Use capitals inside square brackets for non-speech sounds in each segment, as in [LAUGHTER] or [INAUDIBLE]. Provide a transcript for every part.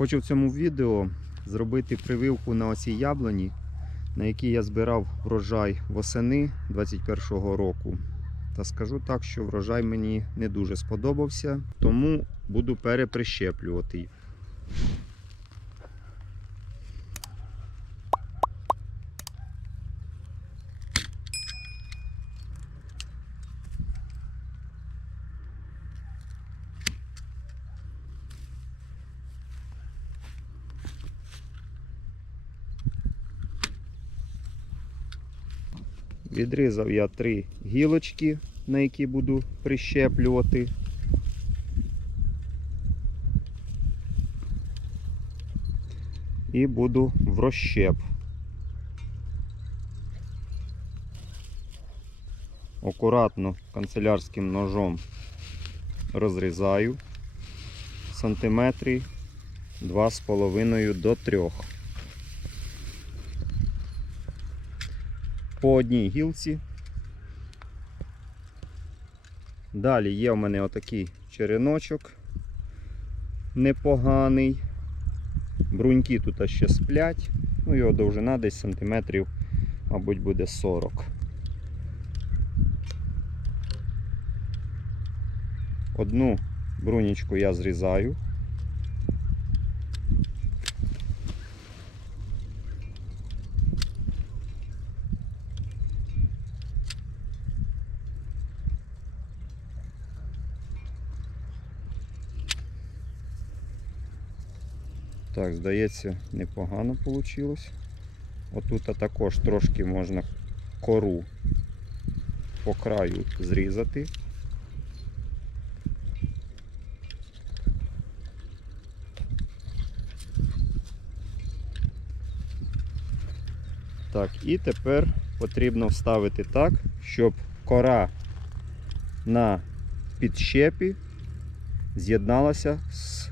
Хочу в цьому відео зробити прививку на оцій яблуні, на якій я збирав врожай восени 21-го року. Та скажу так, що врожай мені не дуже сподобався, тому буду переприщеплювати. Відрізав я три гілочки, на які буду прищеплювати. І буду в розщеп. Акуратно канцелярським ножом розрізаю сантиметрі 2,5 до 3. По одній гілці. Далі є в мене отакий череночок непоганий. Бруньки тут ще сплять. Ну, його довжина десь сантиметрів, мабуть, буде 40. Одну брунічку я зрізаю. Так, здається, непогано вийшло. Отут також трошки можна кору по краю зрізати. Так, і тепер потрібно вставити так, щоб кора на підщепі з'єдналася з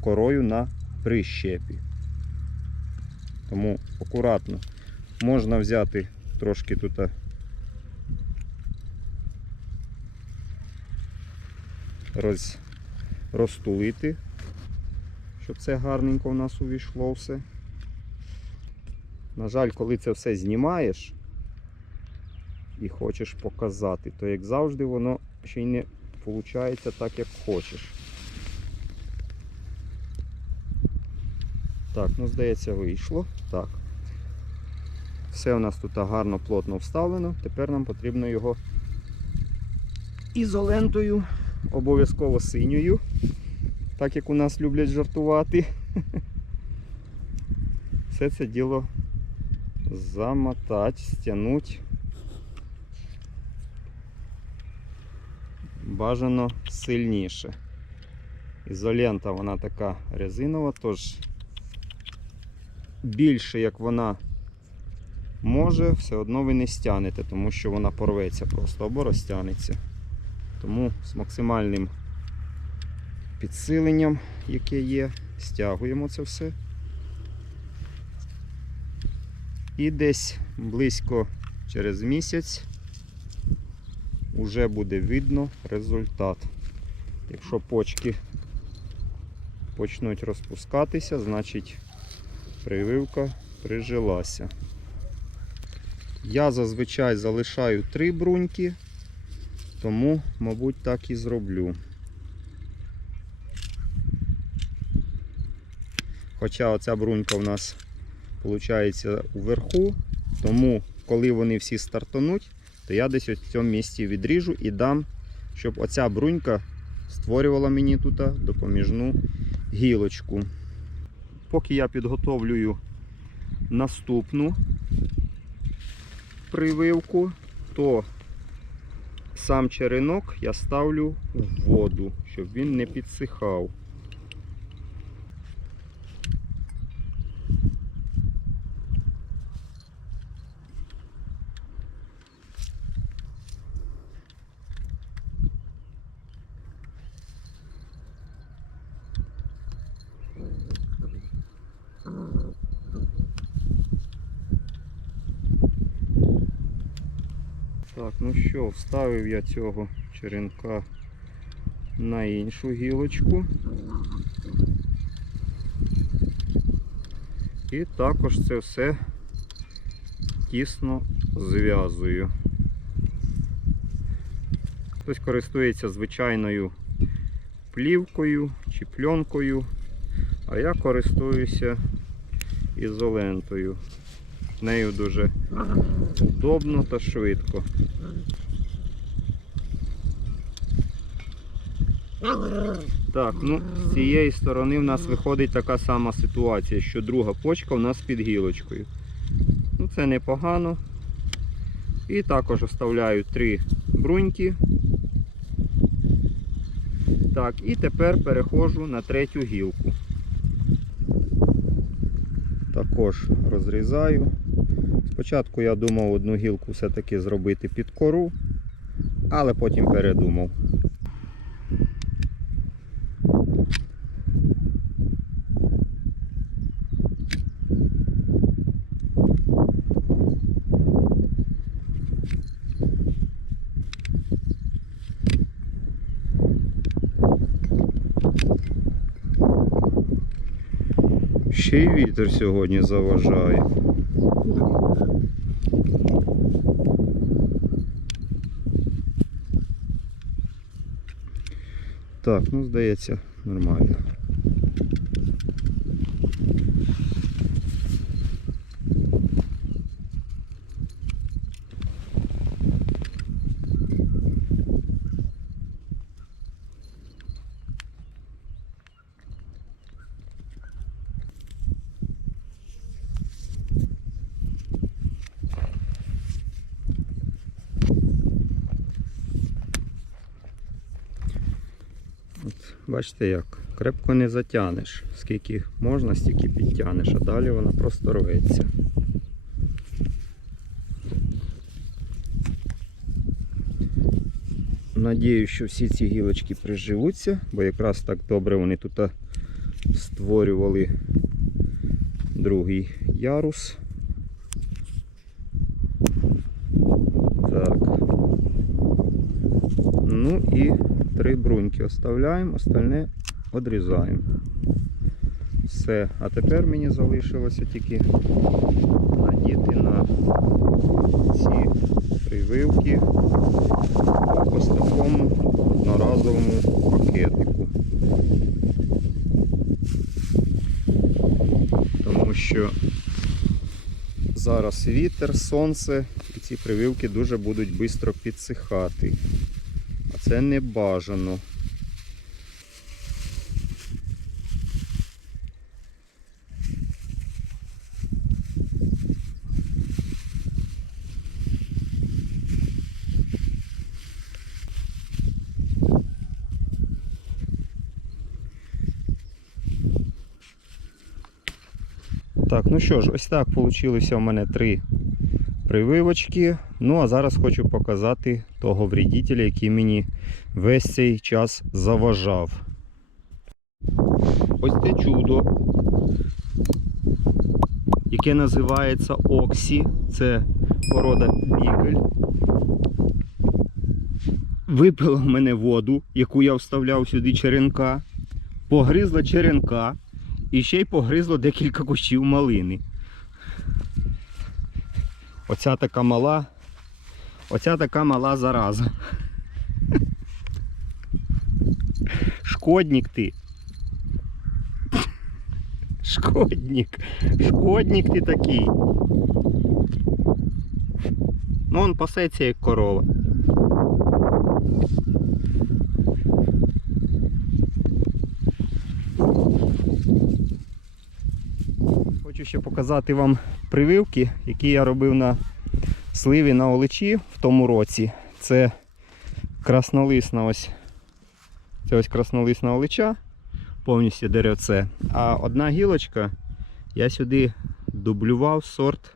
корою на прищепі. Тому акуратно можна взяти трошки тут роз, розтулити, щоб це гарненько в нас увійшло все. На жаль, коли це все знімаєш і хочеш показати, то як завжди воно ще й не виходить так, як хочеш. Так, ну здається, вийшло. Так. Все у нас тут гарно плотно вставлено. Тепер нам потрібно його ізолентою, обов'язково синьою, так як у нас люблять жартувати. [LAUGHS] Все це діло замотати, стягнути. Бажано сильніше. Ізолента вона така резинова, тож більше як вона може, все одно ви не стягнете, тому що вона порветься просто або розтягнеться. Тому з максимальним підсиленням, яке є, стягуємо це все. І десь близько через місяць вже буде видно результат. Якщо почки почнуть розпускатися, значить прививка прижилася. Я зазвичай залишаю три бруньки, тому, мабуть, так і зроблю. Хоча оця брунька у нас виходить уверху, тому коли вони всі стартануть, то я десь в цьому місці відріжу і дам, щоб оця брунька створювала мені тут допоміжну гілочку. Поки я підготовлюю наступну прививку, то сам черенок я ставлю в воду, щоб він не підсихав. Так, ну що, вставив я цього черенка на іншу гілочку. І також це все тісно зв'язую. Хтось користується звичайною плівкою чи пленкою, а я користуюся ізолентою. Нею дуже удобно та швидко. Так, ну з цієї сторони в нас виходить така сама ситуація, що друга почка у нас під гілочкою. Ну це непогано. І також оставляю три бруньки. Так, і тепер переходжу на третю гілку. Також розрізаю. Спочатку я думав одну гілку все-таки зробити під кору, але потім передумав. Ще й вітер сьогодні заважає. Так, ну здається, нормально. Бачите як, крепко не затягнеш. Скільки можна, стільки підтягнеш, а далі вона просто рветься. Надію, що всі ці гілочки приживуться, бо якраз так добре вони тут створювали другий ярус. Так. Ну і три бруньки оставляємо, остальне одрізаємо. Все. А тепер мені залишилося тільки надіти на ці прививки ось такому одноразовому пакетику. Тому що зараз вітер, сонце і ці прививки дуже будуть швидко підсихати. А це не бажано. Так, ну що ж, ось так вийшло у мене три прививочки. Ну а зараз хочу показати того вредителя, який мені весь цей час заважав. Ось це чудо, яке називається Оксі. Це порода бігель. Випила в мене воду, яку я вставляв сюди черенка, погризла черенка і ще й погризло декілька кущів малини. Оця така мала. Оця така мала зараза. Шкодник ти. Шкодник. Шкодник ти такий. Ну он пасеться як корова. Хочу ще показати вам прививки, які я робив на сливі на оличі в тому році. Це краснолисна ось. Це ось краснолисна олича, повністю деревце. А одна гілочка я сюди дублював сорт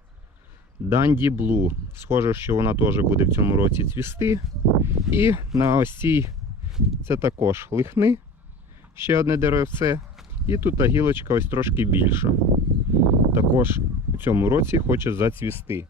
Dandy Blue. Схоже, що вона теж буде в цьому році цвісти. І на ось цій це також лихни, ще одне деревце. І тут гілочка ось трошки більша. Також в цьому році хоче зацвісти.